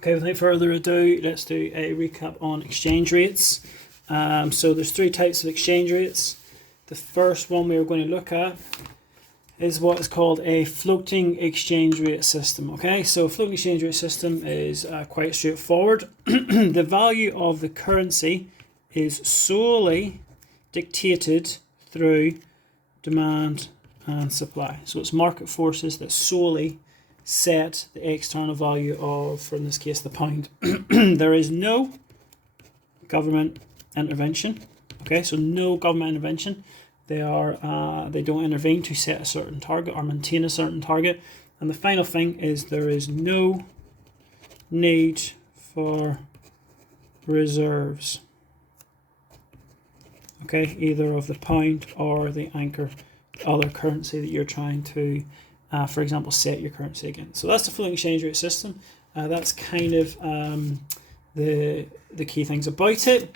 Okay, without further ado, let's do a recap on exchange rates. So there's three types of exchange rates. The first one we are going to look at is what is called a floating exchange rate system. Okay, so a floating exchange rate system is quite straightforward. The value of the currency is solely dictated through demand and supply. So it's market forces that solely set the external value of, for in this case, the pound. There is no government intervention. Okay, so no government intervention. They don't intervene to set a certain target or maintain a certain target. And the final thing is there is no need for reserves. Okay, either of the pound or the anchor, other currency that you're trying to, for example, set your currency against. So that's the floating exchange rate system. That's kind of the key things about it.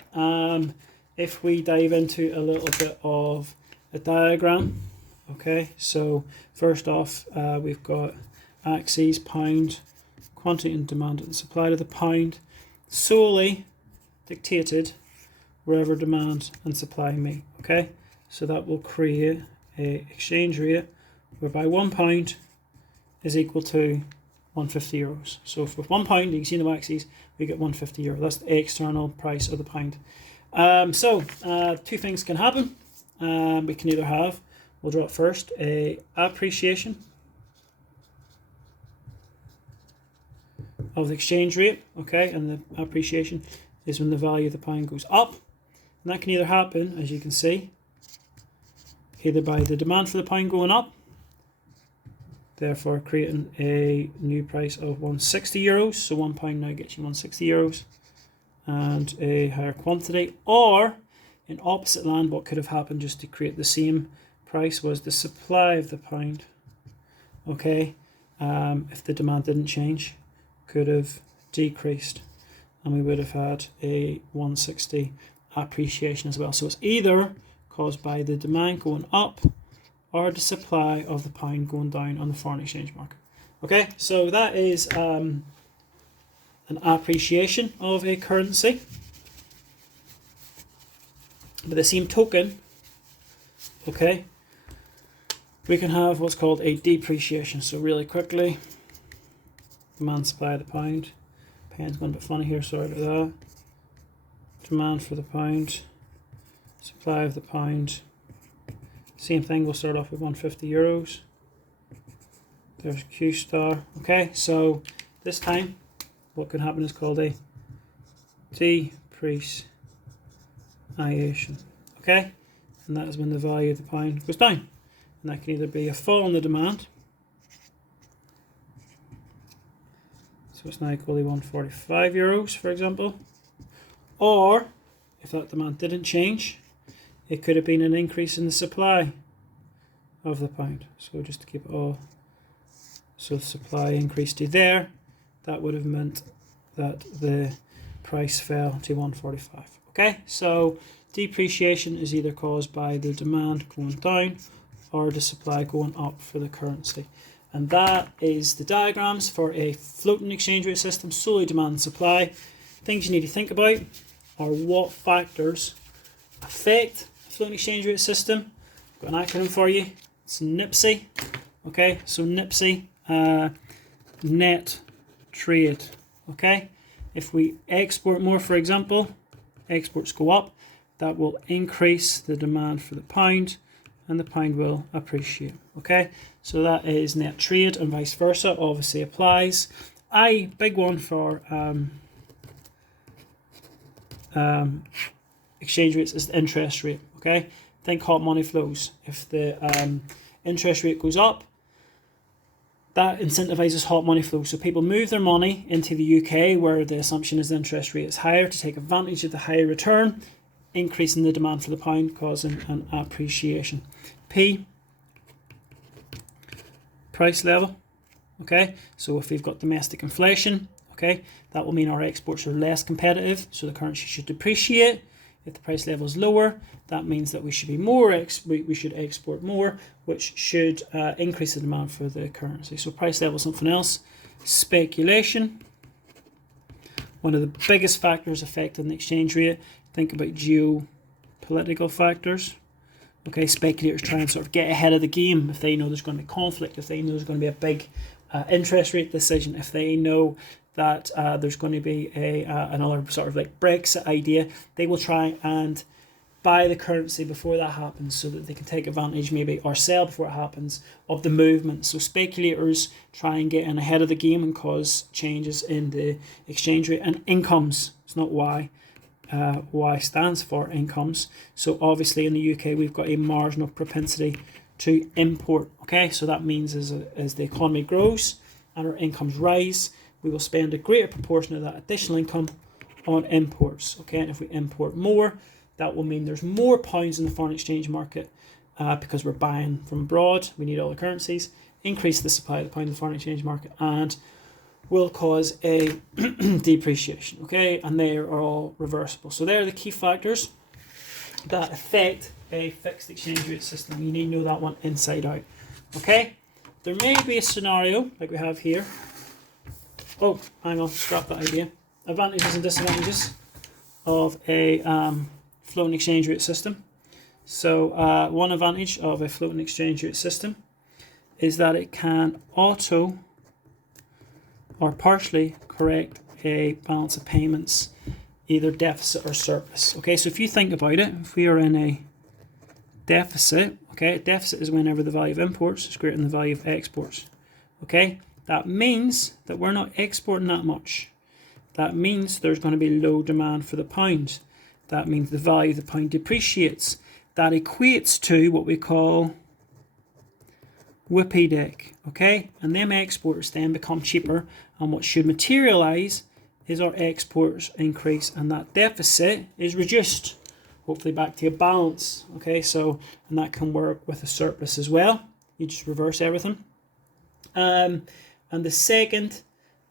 If we dive into a little bit of a diagram, okay, so first off, we've got axes, pound, quantity and demand and supply to the pound, solely dictated wherever demand and supply meet. Okay, so that will create a exchange rate whereby £1 is equal to 150 euros. So with £1, you can see in the axes, we get 150 euro. That's the external price of the pound. Two things can happen. We can either have, we'll draw it first, a appreciation of the exchange rate, okay, and the appreciation is when the value of the pound goes up. And that can either happen, as you can see, either by the demand for the pound going up, therefore creating a new price of 160 euros. So £1 now gets you 160 euros and a higher quantity. Or in opposite land, what could have happened just to create the same price was the supply of the pound. Okay, if the demand didn't change, could have decreased, and we would have had a 160 appreciation as well. So it's either caused by the demand going up or the supply of the pound going down on the foreign exchange market. Okay, so that is an appreciation of a currency. By the same token, okay, we can have what's called a depreciation. So really quickly, demand supply of the pound. Pen's going a bit funny here, sorry about that. Demand for the pound, supply of the pound. Same thing, we'll start off with 150 euros. There's Q star. Okay, so this time what can happen is called a depreciation. Okay, and that is when the value of the pound goes down. And that can either be a fall in the demand, so it's now equally 145 euros, for example. Or if that demand didn't change, it could have been an increase in the supply of the pound. So just to keep it all, so the supply increased to there, that would have meant that the price fell to 145. Okay, so depreciation is either caused by the demand going down or the supply going up for the currency. And that is the diagrams for a floating exchange rate system, solely demand and supply. Things you need to think about are what factors affect a floating exchange rate system. I've got an acronym for you. It's NIPSI. Okay, so NIPSI, net trade. Okay, if we export more, for example, exports go up, that will increase the demand for the pound and the pound will appreciate. Okay, so that is net trade, and vice versa obviously applies. Big one for exchange rates is the interest rate. Okay, think hot money flows. If the interest rate goes up, that incentivizes hot money flow. So people move their money into the UK where the assumption is the interest rate is higher to take advantage of the higher return, increasing the demand for the pound, causing an appreciation. P, price level. Okay, so if we've got domestic inflation, okay, that will mean our exports are less competitive, so the currency should depreciate. If the price level is lower, that means that we should be we should export more, which should increase the demand for the currency. So price level is something else. Speculation. one of the biggest factors affecting the exchange rate. Think about geopolitical factors. Okay, speculators try and sort of get ahead of the game if they know there's going to be conflict, if they know there's going to be a big interest rate decision, if they know that there's going to be another sort of like Brexit idea, they will try and buy the currency before that happens so that they can take advantage maybe or sell before it happens of the movement. So speculators try and get in ahead of the game and cause changes in the exchange rate and incomes. It's not Y. Y stands for incomes. So obviously in the UK we've got a marginal propensity to import. Okay, so that means as the economy grows and our incomes rise, we will spend a greater proportion of that additional income on imports. Okay, and if we import more, that will mean there's more pounds in the foreign exchange market because we're buying from abroad. We need all the currencies, increase the supply of the pound in the foreign exchange market, and will cause a depreciation. Okay, and they are all reversible. So they're the key factors that affect a fixed exchange rate system. You need to know that one inside out. Okay, there may be a scenario like we have here. Oh, hang on, scrap that idea. Advantages and disadvantages of a floating exchange rate system. So one advantage of a floating exchange rate system is that it can auto or partially correct a balance of payments, either deficit or surplus. Okay, so if you think about it, if we are in a deficit, okay, deficit is whenever the value of imports is greater than the value of exports. Okay, that means that we're not exporting that much. That means there's going to be low demand for the pound. That means the value of the pound depreciates. That equates to what we call whoopee deck, okay? And them exports then become cheaper, and what should materialize is our exports increase and that deficit is reduced, hopefully back to a balance, okay? So, and that can work with a surplus as well. You just reverse everything. And the second,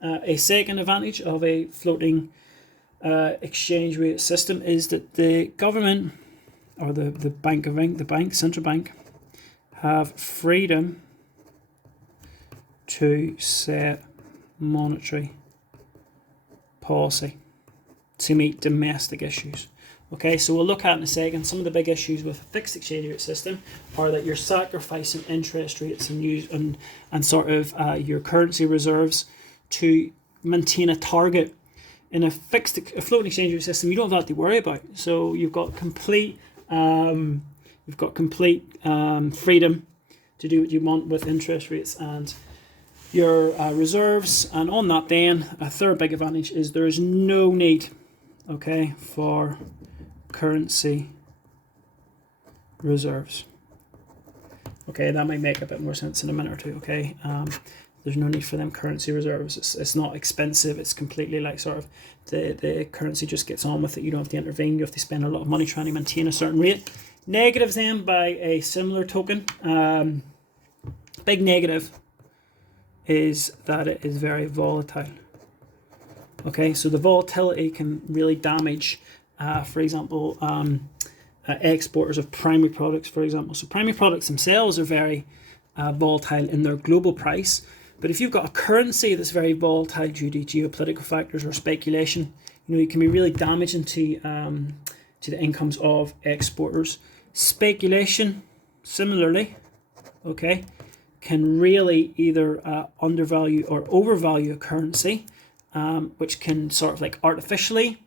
a second advantage of a floating exchange rate system is that the government or the Bank of England, the central bank, have freedom to set monetary policy to meet domestic issues. Okay, so we'll look at in a second. Some of the big issues with a fixed exchange rate system are that you're sacrificing interest rates and sort of your currency reserves to maintain a target. In a floating exchange rate system, you don't have that to worry about. So you've got complete freedom to do what you want with interest rates and your reserves. And on that, then a third big advantage is there is no need, okay, for currency reserves. Okay, that might make a bit more sense in a minute or two. Okay, there's no need for them currency reserves. It's not expensive. It's completely like sort of the currency just gets on with it. You don't have to intervene. You have to spend a lot of money trying to maintain a certain rate. Negatives then by a similar token. Big negative is that it is very volatile. Okay, so the volatility can really damage, for example, exporters of primary products, for example. So primary products themselves are very volatile in their global price. But if you've got a currency that's very volatile due to geopolitical factors or speculation, you know, it can be really damaging to the incomes of exporters. Speculation, similarly, okay, can really either undervalue or overvalue a currency, which can sort of like artificially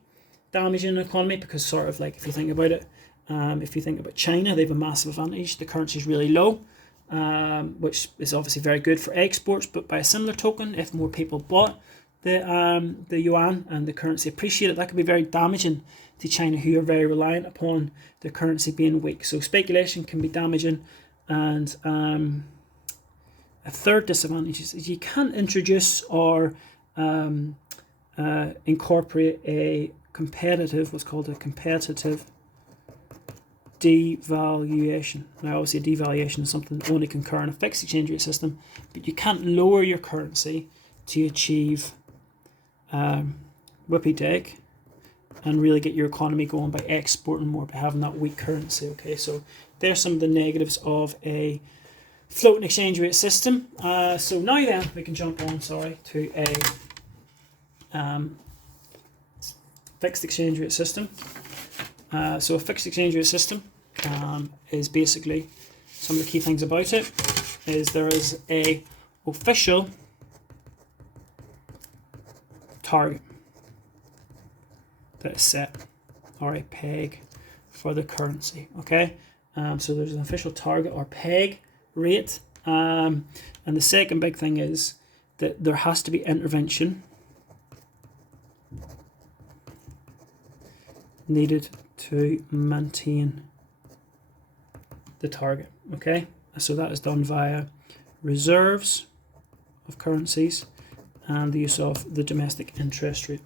damage an economy, because sort of like if you think about it, if you think about China, they have a massive advantage. The currency is really low, which is obviously very good for exports. But by a similar token, if more people bought the yuan and the currency appreciated, that could be very damaging to China, who are very reliant upon their currency being weak. So speculation can be damaging. And a third disadvantage is you can't introduce or incorporate a competitive, what's called a competitive devaluation. Now obviously a devaluation is something that only can occur in a fixed exchange rate system, but you can't lower your currency to achieve whoopee deck and really get your economy going by exporting more, by having that weak currency. Okay, so there's some of the negatives of a floating exchange rate system. So now then we can jump on, to fixed exchange rate system. So a fixed exchange rate system is basically, some of the key things about it is there is a official target that is set, or a peg for the currency. Okay, so there's an official target or peg rate, and the second big thing is that there has to be intervention needed to maintain the target. Okay, so that is done via reserves of currencies and the use of the domestic interest rate.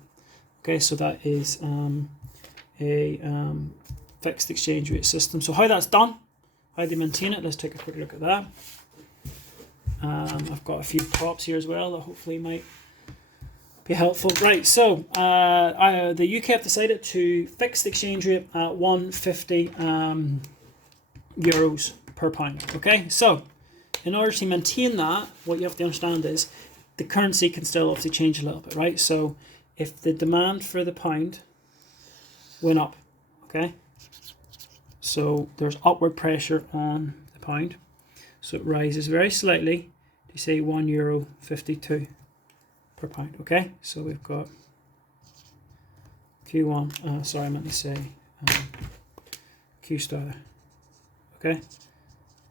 Okay, so that is a fixed exchange rate system. So how that's done, how they maintain it, let's take a quick look at that. I've got a few props here as well that hopefully might be helpful. Right, so the UK have decided to fix the exchange rate at 150 euros per pound. Okay, so in order to maintain that, what you have to understand is the currency can still obviously change a little bit, right? So if the demand for the pound went up, okay, so there's upward pressure on the pound, so it rises very slightly to say €1.52 per pound. Okay, so we've got Q1, sorry, I meant to say Q star. Okay,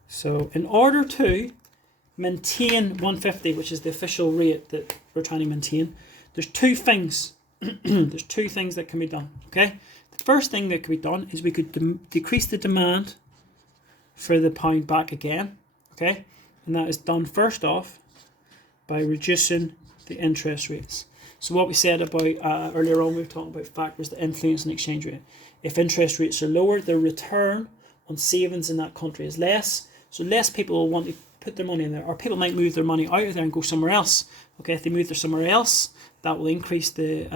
so in order to maintain 150, which is the official rate that we're trying to maintain, there's two things. There's two things that can be done. Okay, the first thing that can be done is we could decrease the demand for the pound back again. Okay, and that is done first off by reducing the interest rates. So what we said about earlier on, we were talking about factors that influence an exchange rate. If interest rates are lower, the return on savings in that country is less, so less people will want to put their money in there, or people might move their money out of there and go somewhere else. Okay, if they move there somewhere else, that will increase the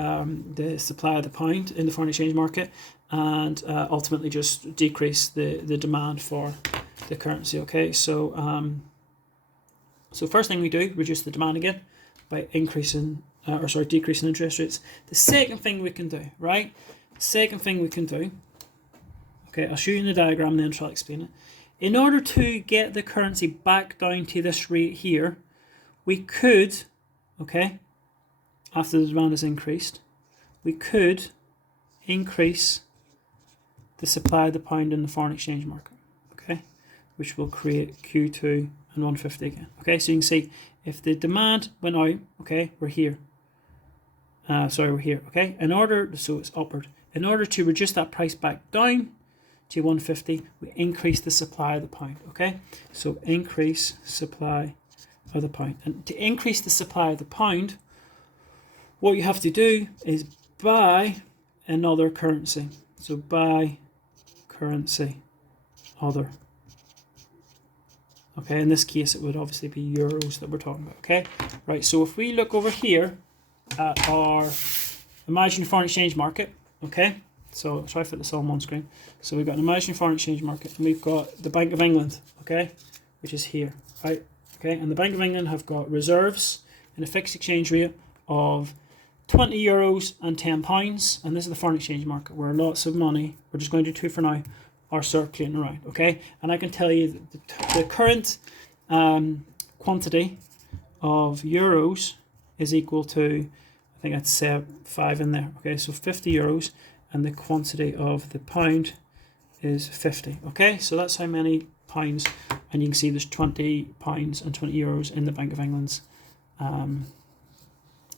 supply of the pound in the foreign exchange market, and ultimately just decrease the demand for the currency. Okay, so so first thing we do, reduce the demand again by decreasing interest rates. The second thing we can do, right? Second thing we can do, okay, I'll show you in the diagram and then try to explain it. In order to get the currency back down to this rate here, we could, okay, after the demand is increased, we could increase the supply of the pound in the foreign exchange market, okay, which will create Q2 and 150 again. Okay, so you can see if the demand went out, okay, we're here. We're here, okay? So it's upward. In order to reduce that price back down to 150, we increase the supply of the pound, okay? So increase supply of the pound. And to increase the supply of the pound, what you have to do is buy another currency. So buy currency other. Okay, in this case, it would obviously be euros that we're talking about, okay? Right, so if we look over here at our imaginary foreign exchange market, okay? So I'll try to fit this all on one screen. So we've got an imaginary foreign exchange market, and we've got the Bank of England, okay? Which is here, right? Okay, and the Bank of England have got reserves in a fixed exchange rate of 20 euros and 10 pounds, and this is the foreign exchange market where lots of money, we're just going to do two for now, are circulating around, okay? And I can tell you that the current quantity of euros is equal to, I think I'd say 5 in there, okay? So 50 euros, and the quantity of the pound is 50, okay? So that's how many pounds, and you can see there's 20 pounds and 20 euros in the Bank of England's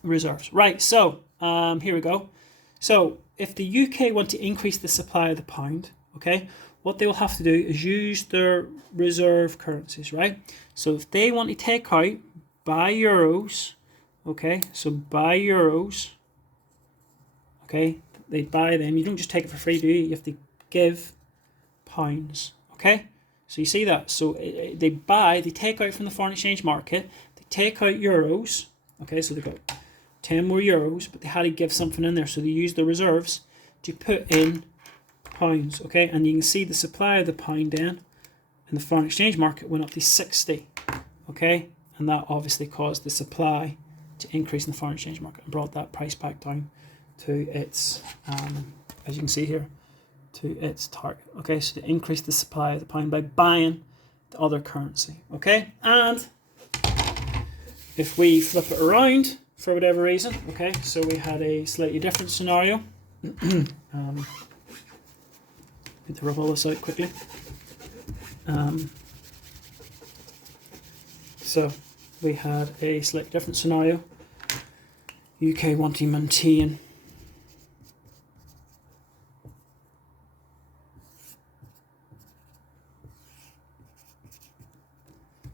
reserves. Right, so here we go. So if the UK want to increase the supply of the pound, okay, what they will have to do is use their reserve currencies, right? So if they want to take out, buy euros, okay, so buy euros, okay, they buy them. You don't just take it for free, do you? You have to give pounds, okay? So you see that. So they take out from the foreign exchange market, they take out euros, okay, so they've got 10 more euros, but they had to give something in there, so they use the reserves to put in pounds, okay, and you can see the supply of the pound then in the foreign exchange market went up to 60, okay, and that obviously caused the supply to increase in the foreign exchange market and brought that price back down to its, as you can see here, to its target. Okay, so to increase the supply of the pound by buying the other currency. Okay, and if we flip it around for whatever reason, okay, so we had a slightly different scenario. Need to rub all this out quickly. So we had a slightly different scenario. UK want to maintain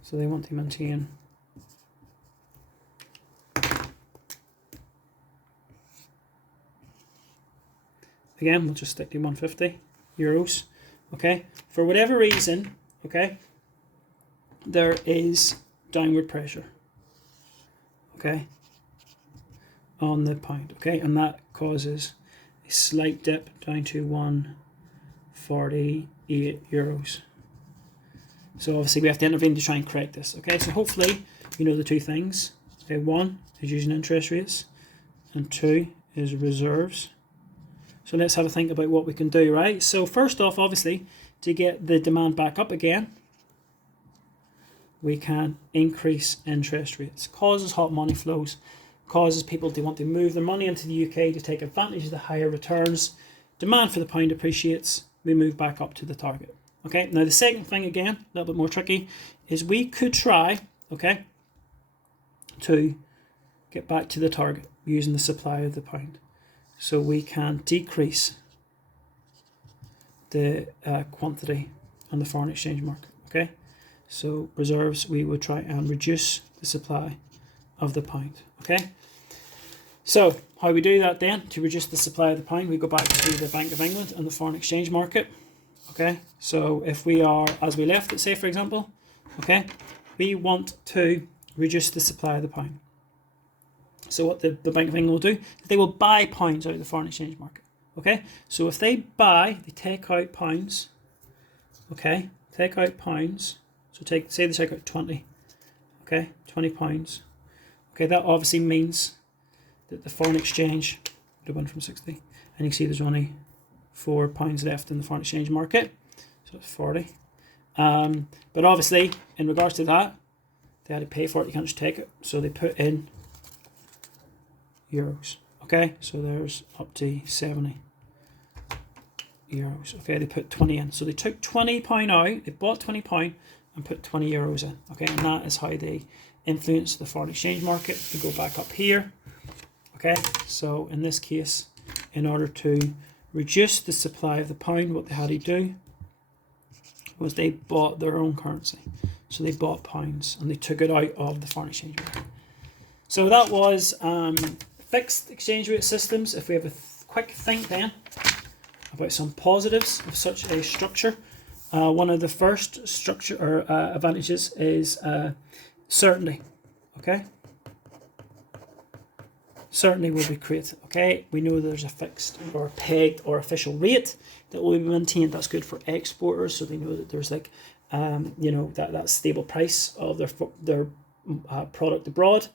so they want to maintain again, we'll just stick to 150 euros. Okay, for whatever reason, okay, there is downward pressure, okay, on the pound, okay, and that causes a slight dip down to 148 euros. So obviously we have to intervene to try and correct this, okay. So hopefully you know the two things. Okay, one is using interest rates, and two is reserves. So let's have a think about what we can do, right? So first off, obviously, to get the demand back up again, we can increase interest rates. Causes hot money flows, causes people to want to move their money into the UK to take advantage of the higher returns. Demand for the pound appreciates, we move back up to the target. Okay, now the second thing, again, a little bit more tricky, is we could try, okay, to get back to the target using the supply of the pound. So we can decrease the quantity on the foreign exchange market, okay? So reserves, we would try and reduce the supply of the pound, okay? So how we do that then, to reduce the supply of the pound, we go back to the Bank of England and the foreign exchange market, okay? So if we are, as we left it, say for example, okay, we want to reduce the supply of the pound. So what the Bank of England will do, they will buy pounds out of the foreign exchange market. Okay, so if they buy, they take out pounds. Okay, take out pounds. So say they take out 20. Okay, 20 pounds. Okay, that obviously means that the foreign exchange would have went from 60. And you can see there's only £4 left in the foreign exchange market. So it's 40. But obviously, in regards to that, they had to pay for it. You can't just take it. So they put in euros. Okay, so there's up to 70 euros. Okay, they put 20 in. So they took £20 out, they bought £20 and put 20 euros in. Okay, and that is how they influence the foreign exchange market. We go back up here. Okay, so in this case, in order to reduce the supply of the pound, what they had to do was they bought their own currency. So they bought pounds and they took it out of the foreign exchange market. So that was fixed exchange rate systems. If we have a quick think then about some positives of such a structure, one of the first structure or advantages is certainty. Okay, certainty will be created. Okay, we know there's a fixed or pegged or official rate that will be maintained. That's good for exporters, so they know that there's like that stable price of their product abroad.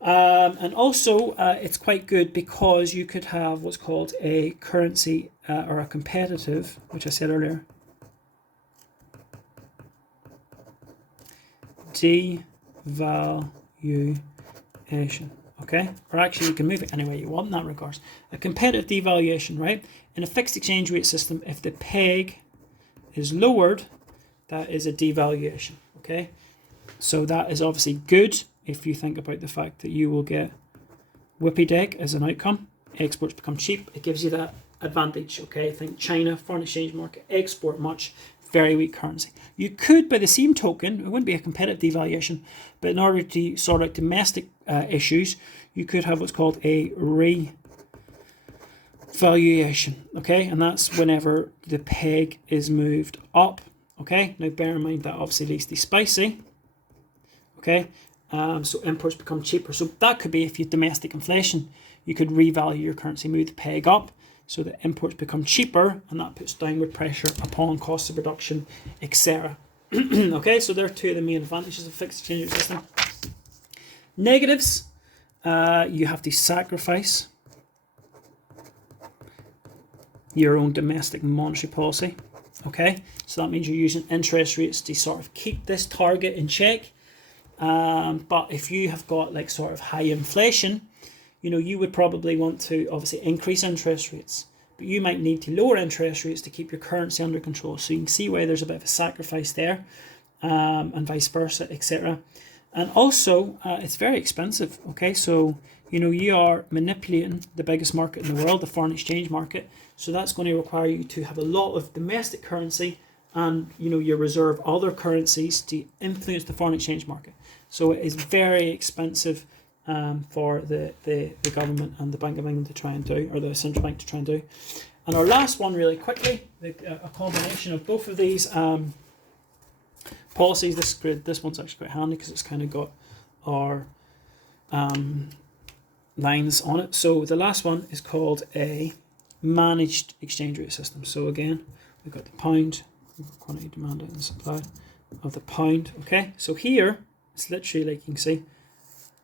And also it's quite good because you could have what's called a currency or a competitive, which I said earlier, devaluation. Okay, or actually you can move it any way you want in that regards. A competitive devaluation, right? In a fixed exchange rate system, if the peg is lowered, that is a devaluation. Okay, so that is obviously good. If you think about the fact that you will get whippy deck as an outcome, exports become cheap, it gives you that advantage. Okay, think China, foreign exchange market, export much, very weak currency. You could, by the same token, it wouldn't be a competitive devaluation, but in order to sort out domestic issues, you could have what's called a revaluation. Okay, and that's whenever the peg is moved up. Okay, now bear in mind that obviously leads to spicy. Okay. So imports become cheaper. So that could be if you have domestic inflation, you could revalue your currency, move the peg up so that imports become cheaper, and that puts downward pressure upon cost of production, etc. Okay, so there are two of the main advantages of fixed exchange rate system. Negatives, you have to sacrifice your own domestic monetary policy. Okay, so that means you're using interest rates to sort of keep this target in check. But if you have got like sort of high inflation, you know, you would probably want to obviously increase interest rates, but you might need to lower interest rates to keep your currency under control. So you can see why there's a bit of a sacrifice there, and vice versa, etc. And also, it's very expensive. Okay, so you know you are manipulating the biggest market in the world, the foreign exchange market. So that's going to require you to have a lot of domestic currency, and you know you reserve other currencies to influence the foreign exchange market. So it is very expensive for the government and the Bank of England to try and do, or the central bank to try and do. And our last one, really quickly, a combination of both of these policies. This one's actually quite handy because it's kind of got our lines on it. So the last one is called a managed exchange rate system. So again, we've got the pound, we've got quantity demanded and supply of the pound. Okay, so here it's literally like you can see.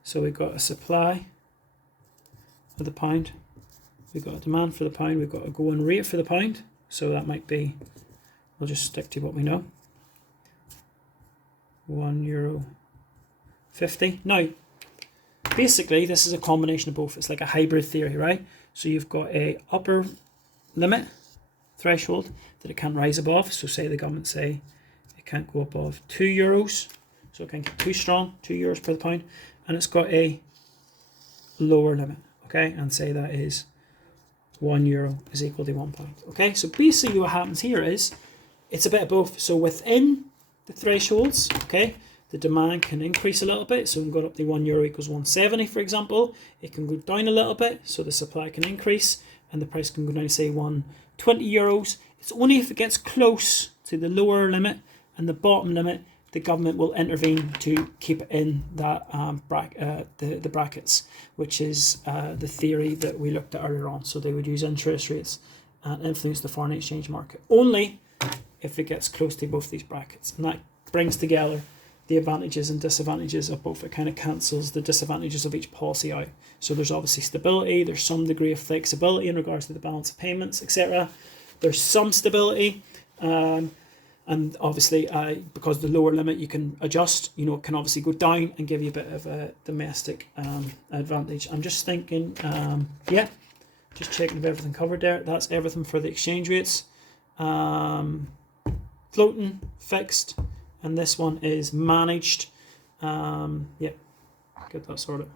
So we've got a supply of the pound, we've got a demand for the pound, we've got a going rate for the pound. So that might be, we'll just stick to what we know, €1.50. Now, basically, this is a combination of both. It's like a hybrid theory, right? So you've got a upper limit threshold that it can't rise above. So say the government say it can't go above €2, so it can't get too strong, €2 per the pound, and it's got a lower limit, okay, and say that is €1 is equal to £1. Okay, so basically what happens here is it's a bit of both. So within the thresholds, okay, the demand can increase a little bit, so it can go up to €1 equals 170, for example. It can go down a little bit, so the supply can increase, and the price can go down to say €120. It's only if it gets close to the lower limit and the bottom limit, the government will intervene to keep it in that the brackets, which is the theory that we looked at earlier on. So they would use interest rates and influence the foreign exchange market only if it gets close to both these brackets, and that brings together the advantages and disadvantages of both. It kind of cancels the disadvantages of each policy out. So there's obviously stability, there's some degree of flexibility in regards to the balance of payments, etc. There's some stability, and obviously because the lower limit you can adjust, you know, it can obviously go down and give you a bit of a domestic advantage. I'm just thinking, yeah, just checking if everything covered there. That's everything for the exchange rates. Floating, fixed, and this one is managed. Yeah, get that sorted.